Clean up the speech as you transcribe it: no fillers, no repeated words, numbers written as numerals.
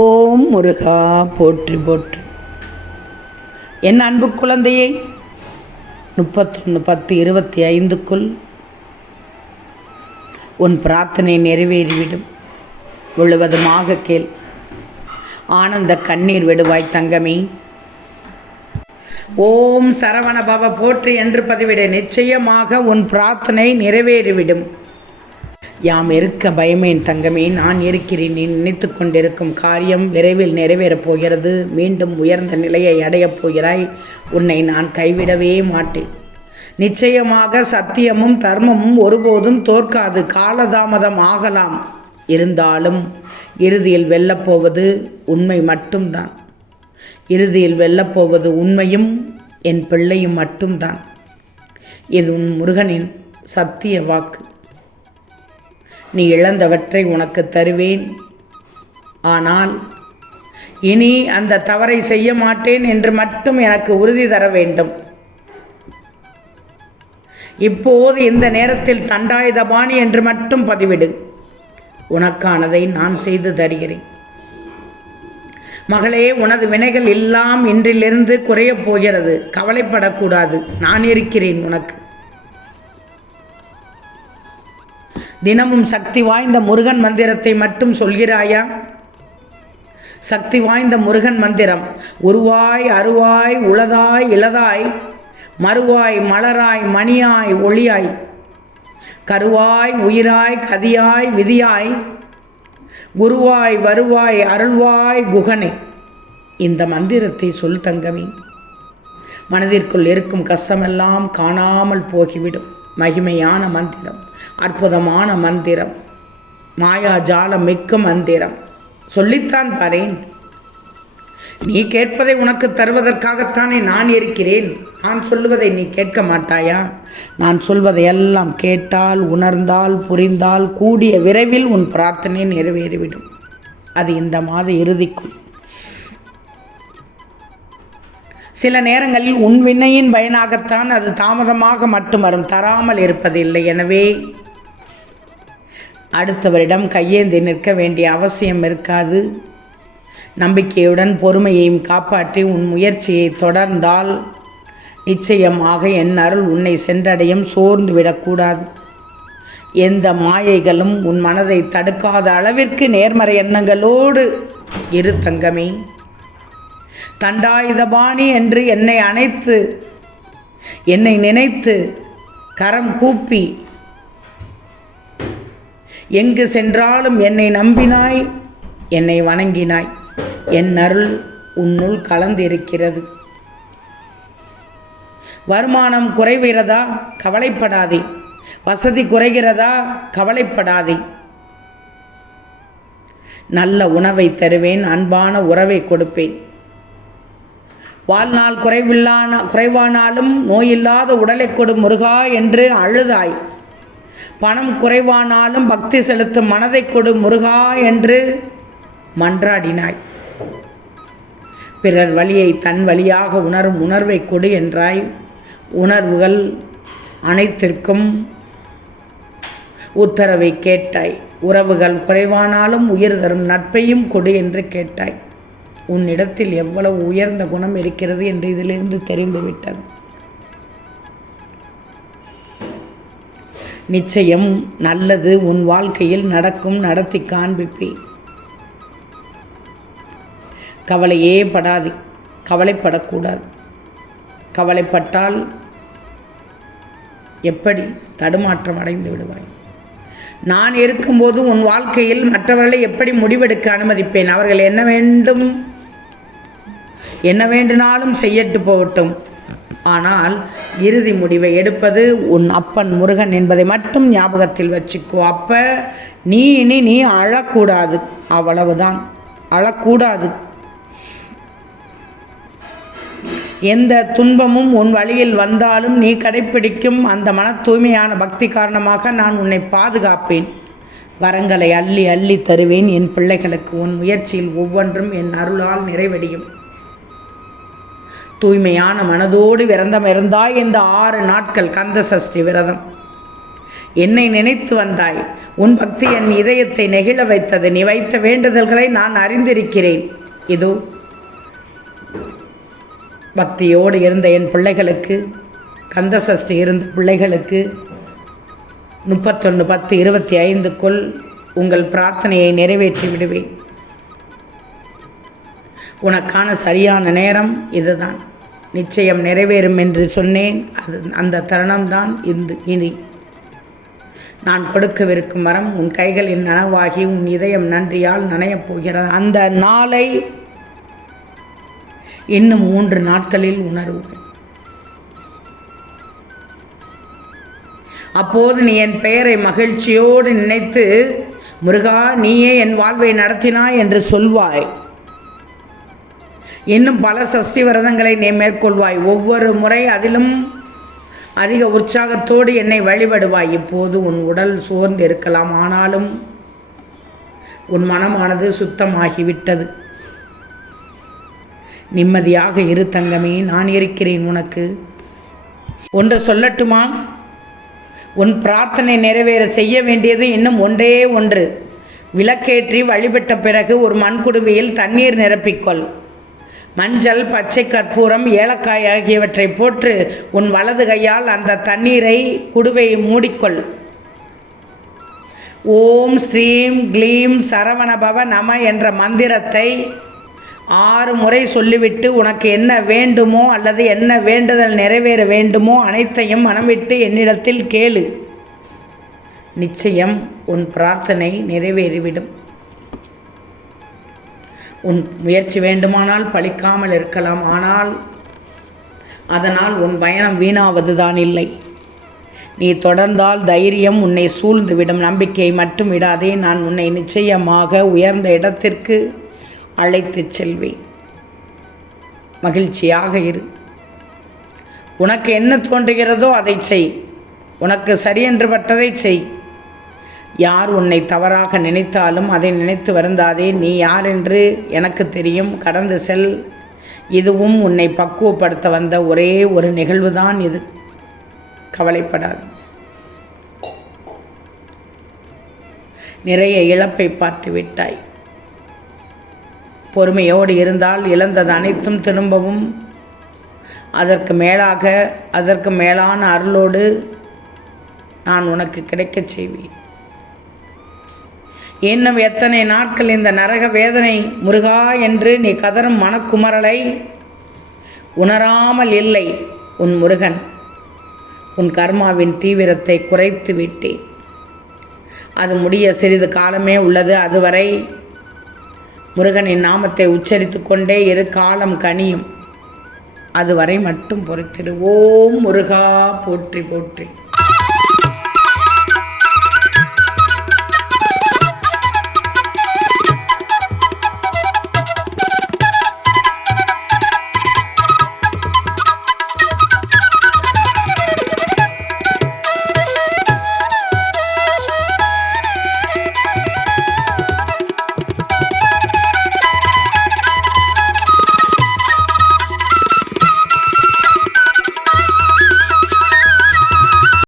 ஓம் முருகா போற்றி போற்றி. என் அன்பு குழந்தையை 31/10/25க்குள் உன் பிரார்த்தனை நிறைவேறிவிடும். முழுவதுமாக கேள். ஆனந்த கண்ணீர் விடுவாய் தங்கமே. ஓம் சரவண பவ போற்றி என்று பதிவிட. நிச்சயமாக உன் பிரார்த்தனை நிறைவேறிவிடும். யாம் இருக்க பயமேன் தங்கமே, நான் இருக்கிறேன். நீ நினைத்து கொண்டிருக்கும் காரியம் விரைவில் நிறைவேறப் போகிறது. மீண்டும் உயர்ந்த நிலையை அடையப் போகிறாய். உன்னை நான் கைவிடவே மாட்டேன். நிச்சயமாக சத்தியமும் தர்மமும் ஒருபோதும் தோற்காது. காலதாமதம் ஆகலாம், இருந்தாலும் இறுதியில் வெல்லப்போவது உண்மை மட்டும்தான். இறுதியில் வெல்லப்போவது உண்மையும் என் பிள்ளையும் மட்டும்தான். இது உன் முருகனின் சத்திய வாக்கு. நீ இழந்தவற்றை உனக்கு தருவேன். ஆனால் இனி அந்த தவறை செய்ய மாட்டேன் என்று மட்டும் எனக்கு உறுதி தர வேண்டும். இப்போது இந்த நேரத்தில் தண்டாயுதபாணி என்று மட்டும் பதிவிடு. உனக்கானதை நான் செய்து தருகிறேன். மகளே, உனது வினைகள் எல்லாம் இன்றிலிருந்து குறையப் போகிறது. கவலைப்படக்கூடாது. நான் இருக்கிறேன் உனக்கு. தினமும் சக்தி வாய்ந்த முருகன் மந்திரத்தை மட்டும் சொல்கிறாயா? சக்தி வாய்ந்த முருகன் மந்திரம். உருவாய் அருவாய் உளதாய் இளதாய் மறுவாய் மலராய் மணியாய் ஒளியாய் கருவாய் உயிராய் கதியாய் விதியாய் குருவாய் வருவாய் அருள்வாய் குகனே. இந்த மந்திரத்தை சொல் தங்கமே. மனதிற்குள் இருக்கும் கஷ்டமெல்லாம் காணாமல் போகிவிடும். மகிமையான மந்திரம், அற்புதமான மந்திரம், மாயாஜாலம் மிக்க மந்திரம். சொல்லித்தான் பாரேன். நீ கேட்பதை உனக்கு தருவதற்காகத்தானே நான் இருக்கிறேன். நான் சொல்லுவதை நீ கேட்க மாட்டாயா? நான் சொல்வதை எல்லாம் கேட்டால், உணர்ந்தால், புரிந்தால் கூடிய விரைவில் உன் பிரார்த்தனை நிறைவேறிவிடும். அது இந்த மாத இறுதிக்குள். சில நேரங்களில் உன் வினையின் பயனாகத்தான் அது தாமதமாக மட்டும் வரும், தராமல் இருப்பதில்லை. எனவே அடுத்தவரிடம் கையேந்தி நிற்க வேண்டிய அவசியம் இருக்காது. நம்பிக்கையுடன் பொறுமையையும் காப்பாற்றி உன் முயற்சியை தொடர்ந்தால் நிச்சயமாக என் அருள் உன்னை சென்றடையும். சோர்ந்து விடக்கூடாது. எந்த மாயைகளும் உன் மனதை தடுக்காத அளவிற்கு நேர்மறை எண்ணங்களோடு இரு தங்கமே. தண்டாயுதபாணி என்று என்னை அணைத்து, என்னை நினைத்து, கரம் கூப்பி எங்கு சென்றாலும் என்னை நம்பினாய், என்னை வணங்கினாய். என் அருள் உன்னுள் கலந்திருக்கிறது. வருமானம் குறைகிறதா? கவலைப்படாதே. வசதி குறைகிறதா? கவலைப்படாதே. நல்ல உணவை தருவேன். அன்பான உறவை கொடுப்பேன். வாழ்நாள் குறைவானாலும் நோயில்லாத உடலை கொடு முருகா என்று அழுதாய். பணம் குறைவானாலும் பக்தி செலுத்தும் மனதை கொடு முருகா என்று மன்றாடினாய். பிறர் வழியை தன் வழியாக உணரும் உணர்வை கொடு என்றாய். உணர்வுகள் அனைத்திற்கும் உத்தரவை கேட்டாய். உறவுகள் குறைவானாலும் உயிர் தரும் நட்பையும் கொடு என்று கேட்டாய். உன்னிடத்தில் எவ்வளவு உயர்ந்த குணம் இருக்கிறது என்று இதிலிருந்து தெரிந்துவிட்டது. நிச்சயம் நல்லது உன் வாழ்க்கையில் நடக்கும், நடத்தி காண்பிப்பேன். கவலையே படாதே. கவலைப்படக்கூடாது. கவலைப்பட்டால் எப்படி தடுமாற்றம் அடைந்து விடுவாய். நான் இருக்கும்போது உன் வாழ்க்கையில் மற்றவர்களை எப்படி முடிவெடுக்க அனுமதிப்பேன். அவர்கள் என்ன வேண்டுனாலும் செய்யட்டு போகட்டும். ஆனால் இறுதி முடிவை எடுப்பது உன் அப்பன் முருகன் என்பதை மட்டும் ஞாபகத்தில் வச்சுக்கோ. அப்ப நீ அழக்கூடாது. அவ்வளவுதான். அழக்கூடாது. எந்த துன்பமும் உன் வழியில் வந்தாலும் நீ கடைப்பிடிக்கும் அந்த மன தூய்மையான பக்தி காரணமாக நான் உன்னை பாதுகாப்பேன். வரங்களை அள்ளி அள்ளி தருவேன் என் பிள்ளைகளுக்கு. உன் முயற்சியில் ஒவ்வொன்றும் என் அருளால் நிறைவடையும். தூய்மையான மனதோடு விரதம் இருந்தாய் இந்த 6 நாட்கள் கந்த சஷ்டி விரதம். என்னை நினைத்து வந்தாய். உன் பக்தி என் இதயத்தை நெகிழ வைத்தது. நீ வைத்த வேண்டுதல்களை நான் அறிந்திருக்கிறேன். இதோ பக்தியோடு இருந்த என் பிள்ளைகளுக்கு, கந்தசஷ்டி இருந்த பிள்ளைகளுக்கு 31/10/25க்குள் உங்கள் பிரார்த்தனையை நிறைவேற்றி விடுவேன். உனக்கான சரியான நேரம் இதுதான். நிச்சயம் நிறைவேறும் என்று சொன்னேன். அந்த தருணம்தான் இனி நான் கொடுக்கவிருக்கும் வரம் உன் கைகளில் நனவாகி உன் இதயம் நன்றியால் நனையப் போகிறது. அந்த நாளை இன்னும் 3 நாட்களில் உணர்வாய். அப்போது நீ என் பெயரை மகிழ்ச்சியோடு நினைத்து, முருகா நீயே என் வாழ்வை நடத்தினாய் என்று சொல்வாய். இன்னும் பல சஷ்டி விரதங்களை நீ மேற்கொள்வாய். ஒவ்வொரு முறை அதிலும் அதிக உற்சாகத்தோடு என்னை வழிபடுவாய். இப்போது உன் உடல் சோர்ந்து இருக்கலாம், ஆனாலும் உன் மனமானது சுத்தமாகிவிட்டது. நிம்மதியாக இரு தங்கமே, நான் இருக்கிறேன் உனக்கு. ஒன்று சொல்லட்டுமா? உன் பிரார்த்தனை நிறைவேற செய்ய வேண்டியது இன்னும் ஒன்றே ஒன்று. விளக்கேற்றி வழிபட்ட பிறகு ஒரு மண்குடுவையில் தண்ணீர் நிரப்பிக்கொள். மஞ்சள், பச்சை கற்பூரம், ஏலக்காய் ஆகியவற்றை போட்டு உன் வலது கையால் அந்த தண்ணீரை குடுவையை மூடிக்கொள். ஓம் ஸ்ரீம் க்ளீம் சரவணபவ நம என்ற மந்திரத்தை 6 முறை சொல்லிவிட்டு உனக்கு என்ன வேண்டுமோ அல்லது என்ன வேண்டுதல் நிறைவேற வேண்டுமோ அனைத்தையும் மனமிட்டு என்னிடத்தில் கேளு. நிச்சயம் உன் பிரார்த்தனை நிறைவேறிவிடும். உன் முயற்சி வேண்டுமானால் பலிக்காமல் இருக்கலாம், ஆனால் அதனால் உன் பயணம் வீணாவதுதான் இல்லை. நீ தொடர்ந்தால் தைரியம் உன்னை சூழ்ந்துவிடும். நம்பிக்கையை மட்டும் விடாதே. நான் உன்னை நிச்சயமாக உயர்ந்த இடத்திற்கு அழைத்துச் செல்வேன். மகிழ்ச்சியாக இரு. உனக்கு என்ன தோன்றுகிறதோ அதை செய். உனக்கு சரியென்று பட்டதை செய். யார் உன்னை தவறாக நினைத்தாலும் அதை நினைத்து வருந்தாதே. நீ யார் என்று எனக்கு தெரியும். கடந்து செல். இதுவும் உன்னை பக்குவப்படுத்த வந்த ஒரே ஒரு நிகழ்வுதான் இது. கவலைப்படாது. நிறைய இழப்பை பார்த்து விட்டாய். பொறுமையோடு இருந்தால் இழந்தது அனைத்தும் திரும்பவும் அதற்கு மேலான அருளோடு நான் உனக்கு கிடைக்கச் செய்வேன். இன்னும் எத்தனை நாட்கள் இந்த நரக வேதனை முருகா என்று நீ கதறும் மனக்குமரலை உணராமல் இல்லை. உன் முருகன் உன் கர்மாவின் தீவிரத்தை குறைத்து விட்டேன். அது முடிய சிறிது காலமே உள்ளது. அதுவரை முருகனின் நாமத்தை உச்சரித்து கொண்டே இரு. காலம் கனியும். அதுவரை மட்டும் பொறுத்திடு. ஓம் முருகா போற்றி போற்றி.